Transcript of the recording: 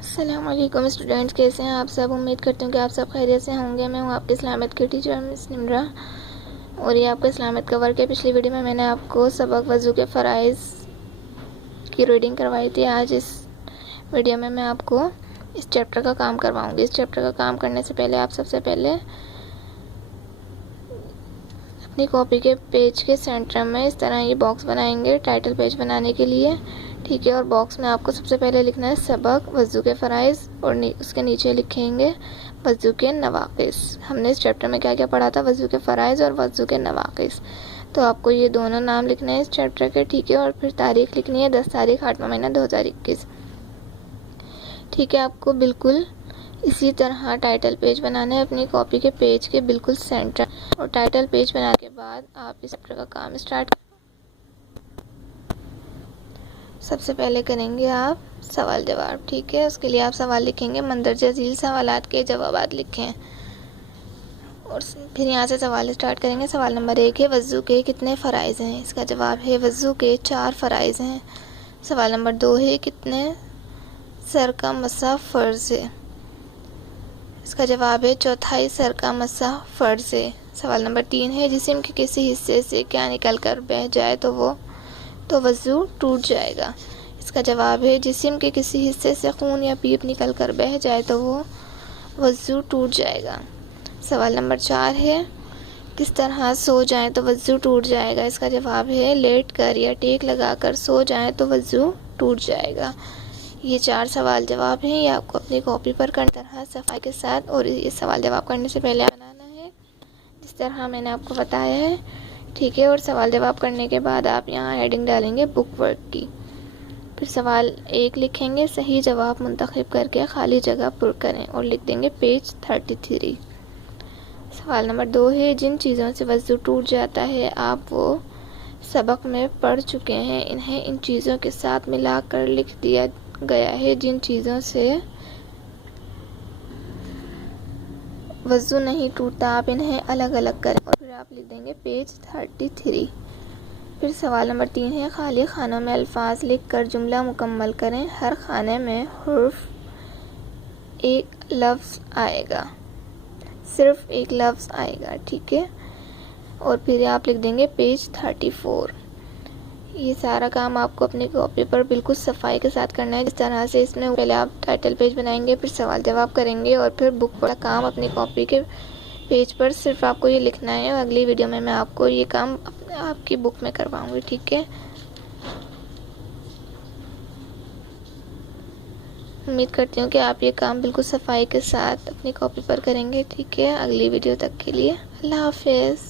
अस्सलामुअलैकुम स्टूडेंट्स, कैसे हैं आप सब। उम्मीद करती हूँ कि आप सब खैरियत से होंगे। मैं हूँ आपके इस्लामियत की टीचर मिस निम्रा और ये आपका इस्लामियत का वर्क है। पिछली वीडियो में मैंने आपको सबक वज़ू के फ़राइज़ की रीडिंग करवाई थी। आज इस वीडियो में मैं आपको इस चैप्टर का काम करवाऊँगी। इस चैप्टर का काम करने से पहले आप सबसे पहले अपनी कॉपी के पेज के सेंटर में इस तरह ये बॉक्स बनाएंगे टाइटल पेज बनाने के लिए, ठीक है। और बॉक्स में आपको सबसे पहले लिखना है सबक वज़ू के फ़राइज़ और उसके नीचे लिखेंगे वज़ू के नवाक़िस। हमने इस चैप्टर में क्या क्या पढ़ा था, वज़ू के फ़राइज़ और वज़ू के नवाक़िस। तो आपको ये दोनों नाम लिखने हैं इस चैप्टर के, ठीक है। और फिर तारीख़ लिखनी है 10 तारीख़ 8वां महीना 2021, ठीक है। आपको बिल्कुल इसी तरह टाइटल पेज बनाना है अपनी कॉपी के पेज के बिल्कुल सेंटर। और टाइटल पेज बनाने के बाद आप इस चैप्टर का काम स्टार्ट। सबसे पहले करेंगे आप सवाल जवाब, ठीक है। उसके लिए आप सवाल लिखेंगे, मंदरजा झील सवालात के जवाबात लिखें। और फिर यहाँ से सवाल स्टार्ट करेंगे। सवाल नंबर 1 है, वज़ू के कितने फ़राइज़ हैं। इसका जवाब है वज़ू के 4 फ़राइज़ हैं। सवाल नंबर 2 है, कितने सर का मसा फ़र्ज़ है। इसका जवाब है चौथाई सर का मसा फ़र्ज़ है। सवाल नंबर 3 है, जिस्म के किसी हिस्से से क्या निकल कर बह जाए तो वज़ू टूट जाएगा। इसका जवाब है जिस्म के किसी हिस्से से खून या पीप निकल कर बह जाए तो वो वज़ू टूट जाएगा। सवाल नंबर 4 है, किस तरह सो जाए तो वज़ू टूट जाएगा। इसका जवाब है लेट कर या टेक लगा कर सो जाए तो वज़ू टूट जाएगा। ये 4 सवाल जवाब हैं, ये आपको अपनी कॉपी पर करने तरह सफाई के साथ। और ये सवाल जवाब करने से पहले बनाना है जिस तरह मैंने आपको बताया है, ठीक है। और सवाल जवाब करने के बाद आप यहाँ हेडिंग डालेंगे बुक वर्क की। फिर सवाल 1 लिखेंगे, सही जवाब मुंतखब करके खाली जगह पुर करें और लिख देंगे पेज 33। सवाल नंबर 2 है, जिन चीज़ों से वज़ू टूट जाता है आप वो सबक में पढ़ चुके हैं, इन्हें इन चीज़ों के साथ मिलाकर लिख दिया गया है। जिन चीज़ों से वज़ू नहीं टूटता आप इन्हें अलग अलग करें और फिर आप लिख देंगे पेज 33। फिर सवाल नंबर 3 है, खाली खानों में अल्फाज लिख कर जुमला मुकम्मल करें। हर खाने में हुर्फ एक लफ्ज़ आएगा, सिर्फ एक लफ्ज़ आएगा, ठीक है। और फिर आप लिख देंगे पेज 34। ये सारा काम आपको अपनी कॉपी पर बिल्कुल सफाई के साथ करना है। जिस तरह से इसमें पहले आप टाइटल पेज बनाएंगे, फिर सवाल जवाब करेंगे और फिर बुक का काम अपनी कॉपी के पेज पर सिर्फ आपको ये लिखना है। और अगली वीडियो में मैं आपको ये काम आपकी बुक में करवाऊंगी, ठीक है। उम्मीद करती हूँ कि आप ये काम बिल्कुल सफाई के साथ अपनी कॉपी पर करेंगे, ठीक है। अगली वीडियो तक के लिए अल्लाह हाफिज़।